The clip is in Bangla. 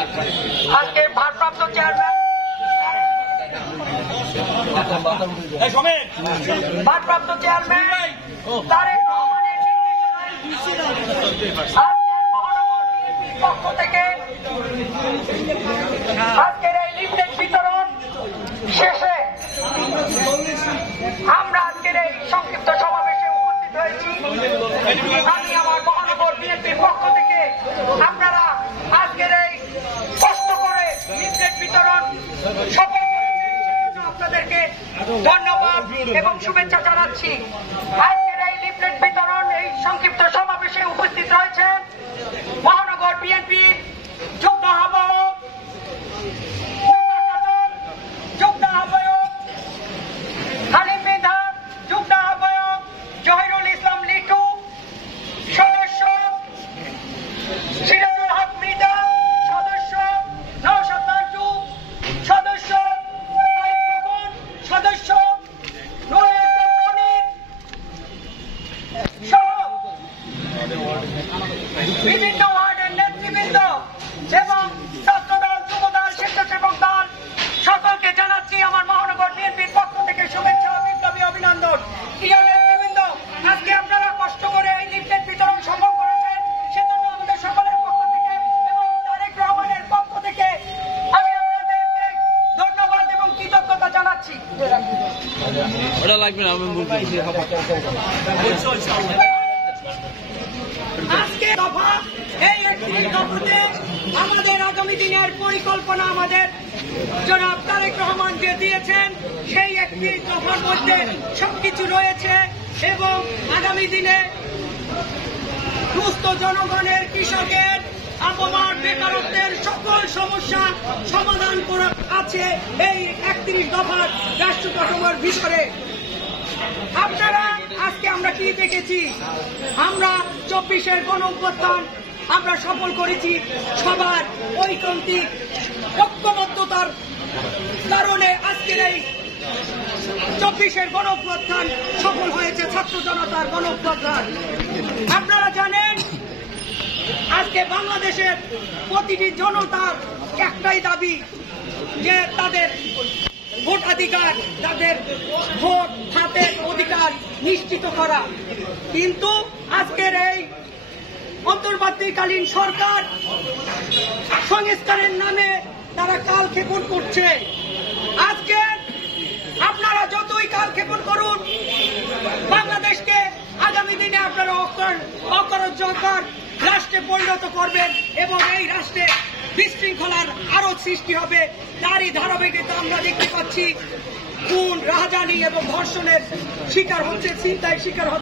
আজকে ভারপ্রাপ্ত চেয়ারম্যান তারেক রহমানের নির্দেশনায় পক্ষ থেকে আজকের এই লিফলেট বিতরণ শেষে আমরা আজকের এই সংক্ষিপ্ত সমাবেশে উপস্থিত হয়েছি। আমি আমার মহানগর বিএনপির পক্ষ থেকে আপনারা আজকের এই কষ্ট করে লিফলেট বিতরণ সফল করেছেন, আপনাদেরকে ধন্যবাদ এবং শুভেচ্ছা জানাচ্ছি। আজকের এই লিফলেট বিতরণ এই সংক্ষিপ্ত সমাবেশে উপস্থিত রয়েছেন মহানগর বিএনপির যুগ্ম আহ্বায়ক, যুগ্ম আহ্বায়ক হালিম মৃধা, যুগ্ম আহ্বায়ক জহিরুল ইসলাম লিটু, সদস্য সিরাজুল হক মৃধা, সদস্য নওশাদ নান্টু, সদস্য সাইদ খোকন, সদস্য নুরুল ইসলাম মনির সহ বিভিন্ন ওয়ার্ডের নেতৃবৃন্দ এবং ছাত্রদল, যুবদল, স্বেচ্ছাসেবক দল সকলকে জানাচ্ছি আমার মহানগর বিএনপির পক্ষ থেকে শুভেচ্ছা, বিপ্লবী অভিনন্দন। প্রিয় নেতৃবৃন্দ, আজকে আপনারা কষ্ট করে এই লিফলেট বিতরণ সম্ভব করেছেন, সেজন্য আমাদের সকলের পক্ষ থেকে এবং তারেক রহমানের পক্ষ থেকে আমি আপনাদেরকে ধন্যবাদ এবং কৃতজ্ঞতা জানাচ্ছি। ওটা লাগবে না, আমি আজকে দফা এই একটি দফাতে আমাদের আগামী দিনের পরিকল্পনা আমাদের জনাব তারেক রহমান যে দিয়েছেন সেই একটি দফার মধ্যে সবকিছু রয়েছে এবং আগামী দিনে দুস্থ জনগণের, কৃষকের, আবহাওয়ার, বেকারত্বের সকল সমস্যা সমাধান করা আছে এই 31 দফার রাষ্ট্র কাঠামোর ভিতরে। আপনারা আজকে আমরা কি দেখেছি, আমরা 24-এর গণঅভ্যুত্থান আমরা সফল করেছি সবার ঐকান্তিক ঐক্যবদ্ধতার কারণে। আজকের এই 24-এর গণঅভ্যুত্থান সফল হয়েছে, ছাত্র জনতার গণঅভ্যুত্থান। আপনারা জানেন আজকে বাংলাদেশের প্রতিটি জনতার একটাই দাবি যে তাদের ভোটাধিকার, তাদের ভোট হাতের অধিকার নিশ্চিত করা। কিন্তু আজকের এই অন্তর্বর্তীকালীন সরকার সংস্কারের নামে তারা কালক্ষেপণ করছে। আজকে আপনারা যতই কালক্ষেপণ করুন, বাংলাদেশকে আগামী দিনে আপনারা অকার্যকর রাষ্ট্রে পরিণত করবেন এবং এই রাষ্ট্রে বিশৃঙ্খলার আরো সৃষ্টি হবে। তারই ধারাবাহিকতা আমরা দেখতে পাচ্ছি খুন, রাহাজানি এবং ধর্ষণের শিকার হচ্ছে, ছিনতাইয়ের শিকার হচ্ছে।